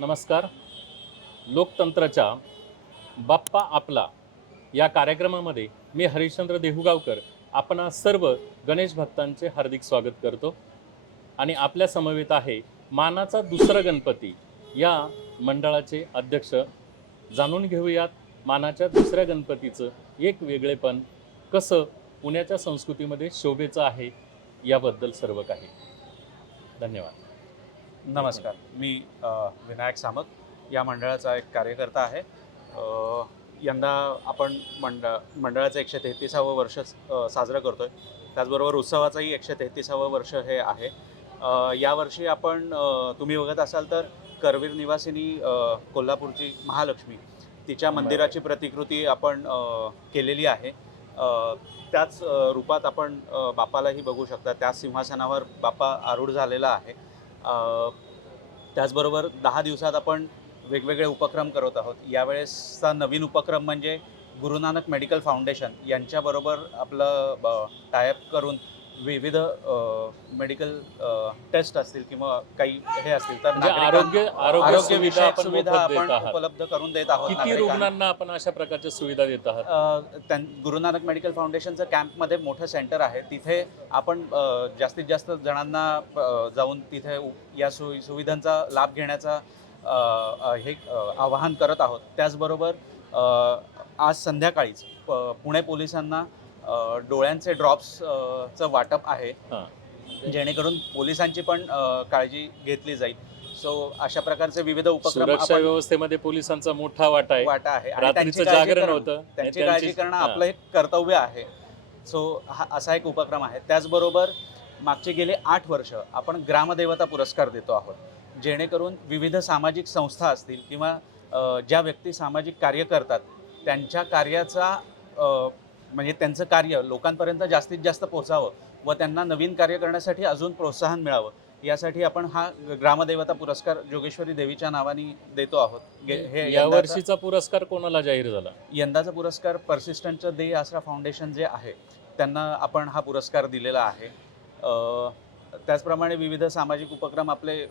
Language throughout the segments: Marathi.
नमस्कार. लोकतंत्राच्या बाप्पा आपला या कार्यक्रमामध्ये मी हरिश्चंद्र देहुगावकर आपण सर्व गणेश भक्तांचे हार्दिक स्वागत करतो. आणि आपल्या समवेत आहे मानाचा दुसरा गणपती या मंडळाचे अध्यक्ष. जाणून घेऊयात मानाच्या दुसऱ्या गणपतीचं एक वेगळेपण कसं पुण्याच्या संस्कृतीमध्ये शोभेचं आहे याबद्दल सर्व काही. धन्यवाद. नमस्कार. मी विनायक सामत या मंडळाचा एक कार्यकर्ता आहे. यंदा आपण मंडळाचं 133वं वर्ष साजरं करतो आहे. त्याचबरोबर उत्सवाचंही 133वं वर्ष हे आहे. यावर्षी आपण तुम्ही बघत असाल तर करवीर निवासिनी कोल्हापूरची महालक्ष्मी तिच्या मंदिराची प्रतिकृती आपण केलेली आहे. त्याच रूपात आपण बाप्पालाही बघू शकता. त्या सिंहासनावर बाप्पा आरूढ झालेला आहे. त्याचबरोबर 10 दिवसात आपण वेगवेगळे उपक्रम करत आहोत. यावेळेसचा नवीन उपक्रम म्हणजे गुरु नानक मेडिकल फाउंडेशन यांच्याबरोबर आपलं टायअप करून विविध मेडिकल टेस्ट असतील किंवा काही हे असतील तर म्हणजे आरोग्यविषयक सुविधा आपण उपलब्ध करून देत आहोत. किती रुग्णांना आपण अशा प्रकारच्या सुविधा देत आहात? गुरु नानक मेडिकल फाउंडेशनचं कॅम्पमध्ये मोठं सेंटर आहे. तिथे आपण जास्तीत जास्त जणांना जाऊन तिथे या सुविधांचा लाभ घेण्याचा हे आवाहन करत आहोत. त्याचबरोबर आज संध्याकाळीच पुणे पोलिसांना डोळ्यांचे ड्रॉप्सचं वाटप आहे, जेणेकरून पोलिसांची पण काळजी घेतली जाईल. सो अशा प्रकारचे विविध उपक्रम. सुरक्षा व्यवस्थेमध्ये पोलिसांचा मोठा वाटा आहे. रात्रीचं जागरण होतं, त्यांची काळजी करणं आपलं एक कर्तव्य आहे. सो हा असा एक उपक्रम आहे. त्याचबरोबर मागचे गेले 8 वर्ष आपण ग्रामदेवता पुरस्कार देतो आहोत, जेणेकरून विविध सामाजिक संस्था असतील किंवा ज्या व्यक्ती सामाजिक कार्य करतात त्यांच्या कार्याचा म्हणजे त्यांचं कार्य लोकांपर्यंत जास्तीत जास्त पोहोचावं व त्यांना नवीन कार्य करण्यासाठी अजून प्रोत्साहन मिळावं यासाठी आपण हा ग्रामदेवता पुरस्कार जोगेश्वरी देवीच्या नावाने देतो आहोत. हे यावर्षीचा पुरस्कार कोणाला जाहीर झाला? यंदाचा पुरस्कार पर्सिस्टंटचं देह आसरा फाउंडेशन जे आहे त्यांना आपण हा पुरस्कार दिलेला आहे. त्याचप्रमाणे विविध सामाजिक उपक्रम आपले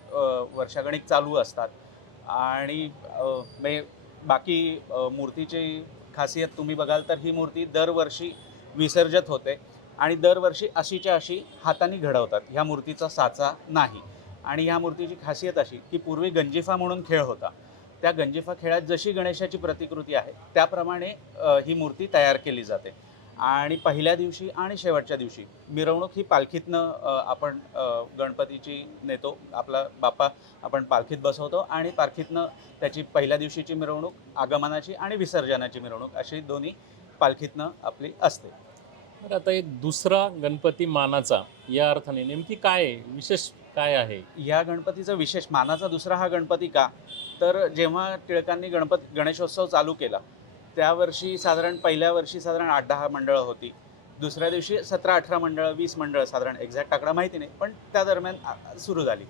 वर्षागणिक चालू असतात. आणि बाकी मूर्तीची खासियत तुम्ही बघाल तर ही मूर्ती दरवर्षी विसर्जित होते आणि दरवर्षी अशीच्या अशी हाताने घडवतात. ह्या मूर्तीचा साचा नाही. आणि ह्या मूर्तीची खासियत अशी की पूर्वी गंजिफा म्हणून खेळ होता. त्या गंजिफा खेळात जशी गणेशाची प्रतिकृती आहे त्याप्रमाणे ही मूर्ती तयार केली जाते. आणि पहिल्या दिवशी आणि शेवटच्या दिवशी मिरवणूक ही पालखीतनं आपण गणपतीची नेतो. आपला बाप्पा आपण पालखीत बसवतो आणि पालखीतनं त्याची पहिल्या दिवशीची मिरवणूक, आगमनाची आणि विसर्जनाची मिरवणूक अशी दोन्ही पालखीतनं आपली असते. तर आता एक दुसरा गणपती मानाचा या अर्थाने नेमकी काय विशेष काय आहे? या गणपतीचं विशेष मानाचा दुसरा हा गणपती का, तर जेव्हा टिळकांनी गणेशोत्सव चालू केला त्यावर्षी पहिल्या वर्षी साधारण 8-10 मंडळं होती. दुसऱ्या दिवशी 17-18 मंडळं, 20 मंडळं, साधारण एक्झॅक्ट आकडा माहिती नाही, पण त्या दरम्यान सुरू झाली.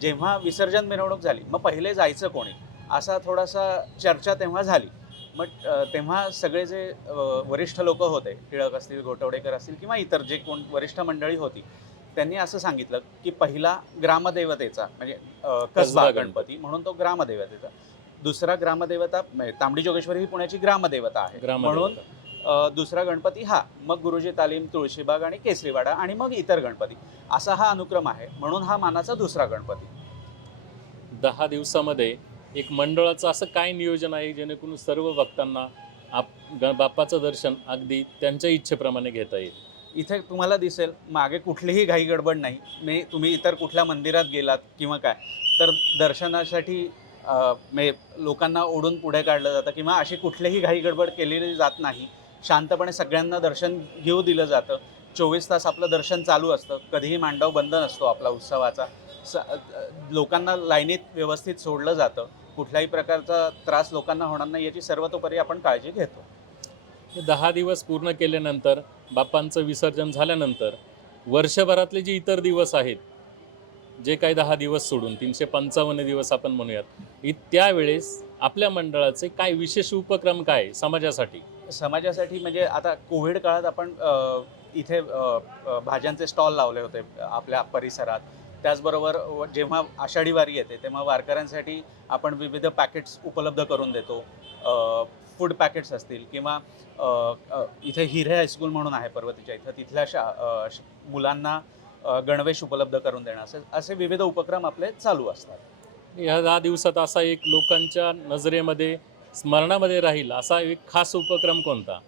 जेव्हा विसर्जन मिरवणूक झाली मग पहिले जायचं कोणी असा थोडासा चर्चा तेव्हा झाली. मग तेव्हा सगळे जे वरिष्ठ लोक होते, टिळक असतील, घोटवडेकर असतील किंवा इतर जे कोण वरिष्ठ मंडळी होती, त्यांनी असं सांगितलं की पहिला ग्रामदेवतेचा म्हणजे कसबा गणपती म्हणून तो ग्रामदेवतेचा. दुसरा ग्रामदेवता तांबडी जोगेश्वरी ही पुण्याची ग्रामदेवता आहे म्हणून दुसरा गणपती हा, मग गुरुजी तालीम, तुळशीबाग आणि केसरीवाडा आणि मग इतर गणपती, असा हा अनुक्रम आहे. म्हणून हा मानाचा दुसरा गणपती. 10 दिवसामध्ये एक मंडळाचं असं काय नियोजन आहे जेणेकरून सर्व भक्तांना बाप्पाचं दर्शन अगदी त्यांच्या इच्छेप्रमाणे घेता येईल? इथे तुम्हाला दिसेल मागे कुठलीही घाई गडबड नाही. तुम्ही इतर कुठल्या मंदिरात गेलात किंवा काय तर दर्शनासाठी लोकांना ओढून पुढे काढलं जातं किंवा अशी कुठलीही घाई गडबड केलेली जात नाही. शांतपणे सगळ्यांना दर्शन घेऊ दिलं जातं. 24 तास आपलं दर्शन चालू असतं. कधीही मांडव बंद नसतो आपला उत्सवाचा. लोकांना लाईनीत व्यवस्थित सोडलं जातं. कुठल्याही प्रकारचा त्रास लोकांना होणार नाही याची सर्वतोपरी आपण काळजी घेतो. 10 दिवस पूर्ण केल्यानंतर बाप्पांचं विसर्जन झाल्यानंतर वर्षभरातले जे इतर दिवस आहेत, जे काही 10 दिवस सोडून 355 दिवस आपण म्हणूयात, त्यावेळेस आपल्या मंडळाचे काय विशेष उपक्रम काय समाजासाठी म्हणजे आता कोविड काळात आपण इथे भाज्यांचे स्टॉल लावले होते आपल्या परिसरात. त्याचबरोबर जेव्हा आषाढी वारी येते तेव्हा वारकऱ्यांसाठी आपण विविध पॅकेट्स उपलब्ध करून देतो. फूड पॅकेट्स असतील किंवा इथे हिरे हायस्कूल म्हणून आहे पर्वतीच्या इथं, तिथल्या मुलांना गणवेश उपलब्ध करून देणं, असे विविध उपक्रम आपले चालू असतात. या 10 दिवसात असा एक लोकांच्या नजरेमध्ये स्मरणामध्ये राहील असा एक खास उपक्रम कोणता?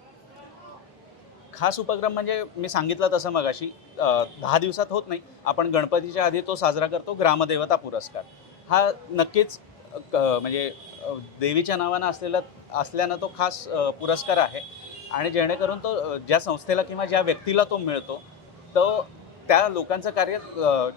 खास उपक्रम म्हणजे मी सांगितलं तसं मगाशी 10 दिवसात होत नाही. आपण गणपतीच्या आधी तो साजरा करतो ग्रामदेवता पुरस्कार. हा नक्कीच म्हणजे देवीच्या नावानं असल्यानं तो खास पुरस्कार आहे आणि जेणेकरून तो ज्या संस्थेला किंवा ज्या व्यक्तीला तो मिळतो, तो त्या लोकांचं कार्य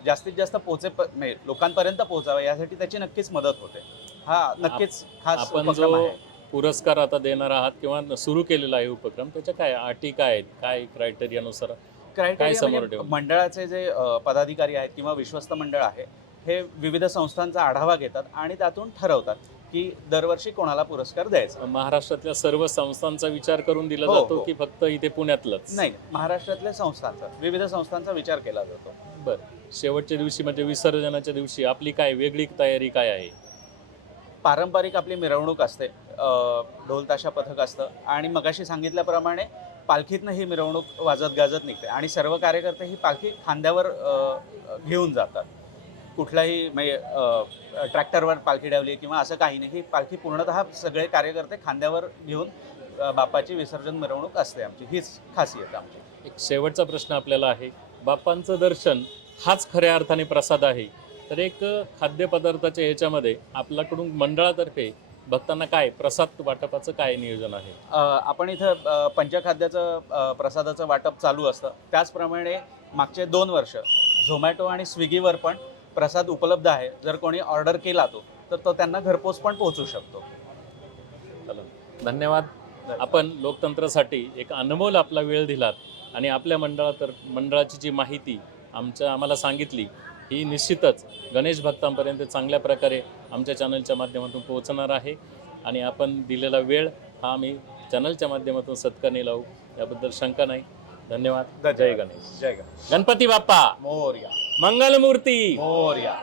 जास्तीत जास्त म्हणजे लोकांपर्यंत पोहोचावं यासाठी त्याची नक्कीच मदत होते. हा नक्कीच खास आपण उपक्रम जो आहे. पुरस्कार आता देणार आहात किंवा सुरू केलेला आहे उपक्रम, त्याच्या काय अटी काय आहेत? काय क्रायटेरियानुसार क्रायटेरिया समोर म्हणजे ठेवून? मंडळाचे जे पदाधिकारी आहेत किंवा विश्वस्त मंडळ आहे, हे विविध संस्थांचा आढावा घेतात आणि त्यातून ठरवतात की दरवर्षी कोणाला पुरस्कार द्यायचा. महाराष्ट्रातल्या सर्व संस्थांचा विचार करून दिला हो, जातो हो. की फक्त इथे पुण्यातलंच? नाही, महाराष्ट्रातल्या संस्थांचा, विविध संस्थांचा विचार केला जातो. बरं. शेवटच्या दिवशी म्हणजे विसर्जनाच्या दिवशी आपली काय वेगळी तयारी काय आहे? पारंपरिक आपली मिरवणूक असते, ढोल ताशा पथक असतं आणि मगाशी सांगितल्याप्रमाणे पालखीतनं ही मिरवणूक वाजत गाजत निघते आणि सर्व कार्यकर्ते ही पालखी खांद्यावर घेऊन जातात. कुठलाही म्हणजे ट्रॅक्टरवर पालखी ठेवली किंवा असं काही नाही. ही पालखी पूर्णतः सगळे कार्यकर्ते खांद्यावर घेऊन बाप्पाची विसर्जन मिरवणूक असते आमची. हीच खासियत आमची. एक शेवटचा प्रश्न आपल्याला आहे. बाप्पांचं दर्शन हाच खऱ्या अर्थाने प्रसाद आहे. तर एक खाद्यपदार्थाच्या ह्याच्यामध्ये आपल्याकडून मंडळातर्फे भक्तांना काय प्रसाद वाटपाचं काय नियोजन आहे? आपण इथं पंचखाद्याचं प्रसादाचं वाटप चालू असतं. त्याचप्रमाणे मागचे 2 वर्ष झोमॅटो आणि स्विगीवर पण प्रसाद उपलब्ध आहे. जर कोणी ऑर्डर केला तर तो त्यांना घरपोच पण पोहोचू शकतो. चला, धन्यवाद. आपण लोकतंत्रासाठी एक अनमोल आपला वेळ दिलात आणि आपल्या मंडळाची जी माहिती आम्हाला सांगितली ही निश्चितच गणेश भक्तांपर्यंत चांगल्या प्रकारे आमच्या चॅनलच्या माध्यमातून पोहोचणार आहे आणि आपण दिलेला वेळ हा आम्ही चॅनलच्या माध्यमातून सत्कारणी लावू, याबद्दल शंका नाही. धन्यवाद. जय गणेश. जय गणेश. गणपती बाप्पा मोरया. मंगलमूर्ती. मोरया.